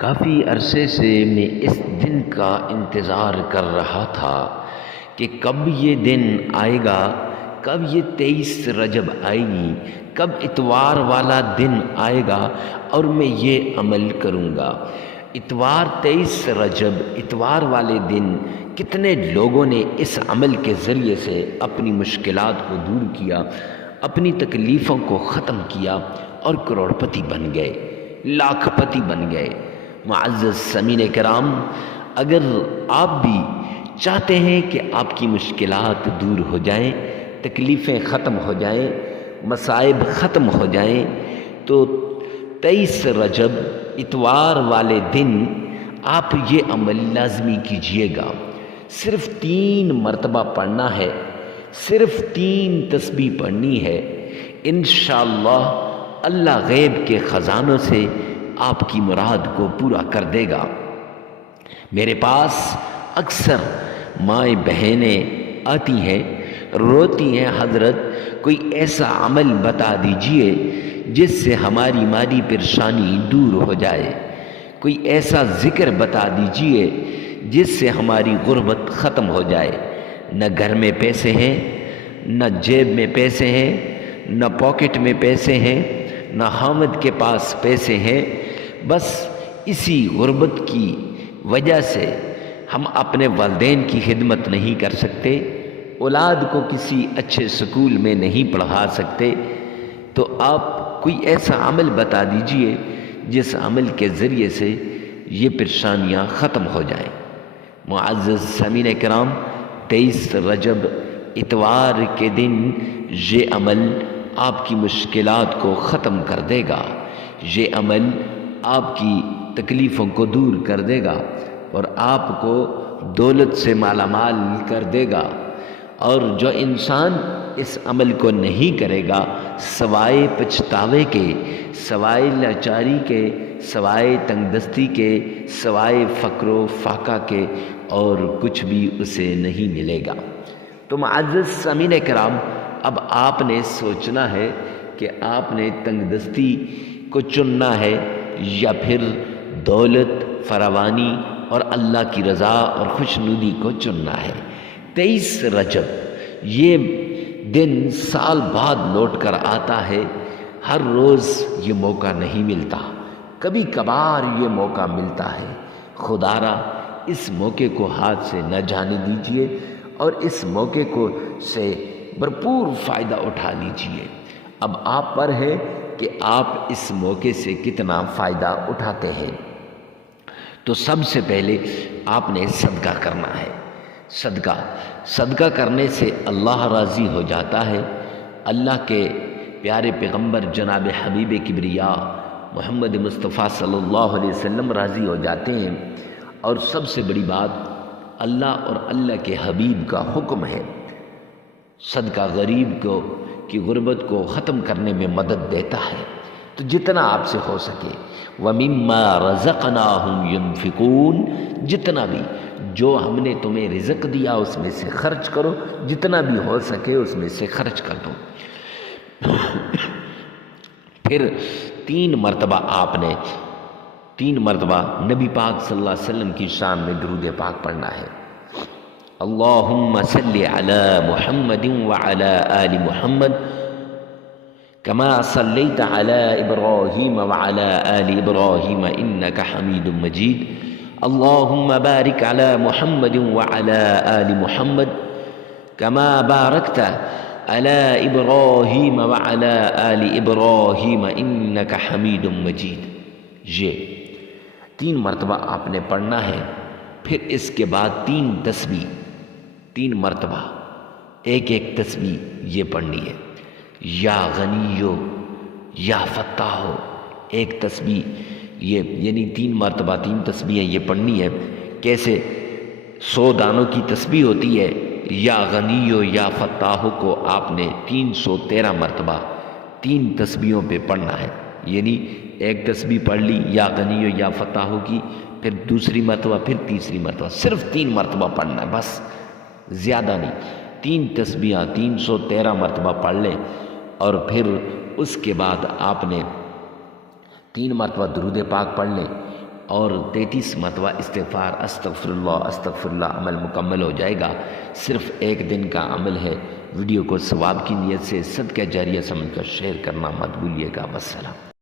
کافی عرصے سے میں اس دن کا انتظار کر رہا تھا کہ کب یہ دن آئے گا، کب یہ 23 رجب آئے گی، کب اتوار والا دن آئے گا اور میں یہ عمل کروں گا۔ اتوار 23 رجب اتوار والے دن کتنے لوگوں نے اس عمل کے ذریعے سے اپنی مشکلات کو دور کیا، اپنی تکلیفوں کو ختم کیا اور کروڑ پتی بن گئے، لاکھ پتی بن گئے۔ معزز سامعین کرام، اگر آپ بھی چاہتے ہیں کہ آپ کی مشکلات دور ہو جائیں، تکلیفیں ختم ہو جائیں، مصائب ختم ہو جائیں، تو 23 رجب اتوار والے دن آپ یہ عمل لازمی کیجئے گا۔ صرف 3 مرتبہ پڑھنا ہے، صرف 3 تسبیح پڑھنی ہے۔ انشاءاللہ اللہ غیب کے خزانوں سے آپ کی مراد کو پورا کر دے گا۔ میرے پاس اکثر مائیں بہنیں آتی ہیں، روتی ہیں، حضرت کوئی ایسا عمل بتا دیجئے جس سے ہماری مالی پریشانی دور ہو جائے، کوئی ایسا ذکر بتا دیجئے جس سے ہماری غربت ختم ہو جائے۔ نہ گھر میں پیسے ہیں، نہ جیب میں پیسے ہیں، نہ پاکٹ میں پیسے ہیں، نہ حامد کے پاس پیسے ہیں، بس اسی غربت کی وجہ سے ہم اپنے والدین کی خدمت نہیں کر سکتے، اولاد کو کسی اچھے سکول میں نہیں پڑھا سکتے، تو آپ کوئی ایسا عمل بتا دیجئے جس عمل کے ذریعے سے یہ پریشانیاں ختم ہو جائیں۔ معزز سامعین کرام، 23 رجب اتوار کے دن یہ عمل آپ کی مشکلات کو ختم کر دے گا، یہ عمل آپ کی تکلیفوں کو دور کر دے گا اور آپ کو دولت سے مالا مال کر دے گا۔ اور جو انسان اس عمل کو نہیں کرے گا، سوائے پچھتاوے کے، سوائے لاچاری کے، سوائے تنگ دستی کے، سوائے فقر و فاقہ کے اور کچھ بھی اسے نہیں ملے گا۔ تو معزز سامعین کرام، اب آپ نے سوچنا ہے کہ آپ نے تنگ دستی کو چننا ہے یا پھر دولت، فراوانی اور اللہ کی رضا اور خوشنودی کو چننا ہے۔ 23 رجب یہ دن سال بعد لوٹ کر آتا ہے، ہر روز یہ موقع نہیں ملتا، کبھی کبھار یہ موقع ملتا ہے۔ خدا را اس موقع کو ہاتھ سے نہ جانے دیجئے اور اس موقع کو سے بھرپور فائدہ اٹھا لیجئے۔ اب آپ پر ہے کہ آپ اس موقع سے کتنا فائدہ اٹھاتے ہیں۔ تو سب سے پہلے آپ نے صدقہ کرنا ہے۔ صدقہ کرنے سے اللہ راضی ہو جاتا ہے، اللہ کے پیارے پیغمبر جناب حبیب کبریا محمد مصطفیٰ صلی اللہ علیہ وسلم راضی ہو جاتے ہیں، اور سب سے بڑی بات اللہ اور اللہ کے حبیب کا حکم ہے۔ صدقہ غریب کی غربت کو ختم کرنے میں مدد دیتا ہے، تو جتنا آپ سے ہو سکے وَمِمَّا رَزَقْنَاهُمْ يُنْفِقُونَ، جتنا بھی جو ہم نے تمہیں رزق دیا اس میں سے خرچ کرو، جتنا بھی ہو سکے اس میں سے خرچ کر دو۔ پھر 3 مرتبہ آپ نے 3 مرتبہ نبی پاک صلی اللہ علیہ وسلم کی شان میں درود پاک پڑھنا ہے۔ اللہم صلی علی محمد وعلی آل محمد کما صلیت علی ابراہیم وعلی آل ابراہیم انک حمید مجید۔ اللہم بارک علی محمد وعلی آل محمد کما بارکت علی ابراہیم وعلی آل ابراہیم انک حمید مجید۔ یہ 3 مرتبہ آپ نے پڑھنا ہے۔ پھر اس کے بعد 3 تسبیح، 3 مرتبہ ایک تسبیح یہ پڑھنی ہے۔ یا غنیو یا فتاحو ایک تسبیح، یہ یعنی 3 مرتبہ 3 تسبیحیں یہ پڑھنی ہے۔ کیسے 100 دانوں کی تسبیح ہوتی ہے، یا غنیو یا فتاحو کو آپ نے 313 مرتبہ 3 تسبیحوں پہ پڑھنا ہے۔ یعنی ایک تسبیح پڑھ لی یا غنیو یا فتاحو کی، پھر دوسری مرتبہ، پھر تیسری مرتبہ، صرف 3 مرتبہ پڑھنا ہے، بس زیادہ نہیں۔ 3 تسبیحاں 313 مرتبہ پڑھ لیں، اور پھر اس کے بعد آپ نے 3 مرتبہ درود پاک پڑھ لیں، اور 33 مرتبہ استغفار استغفر اللہ عمل مکمل ہو جائے گا۔ صرف ایک دن کا عمل ہے۔ ویڈیو کو ثواب کی نیت سے صدقہ جاریہ سمجھ کر شیئر کرنا مت بھولیے گا۔ والسلام۔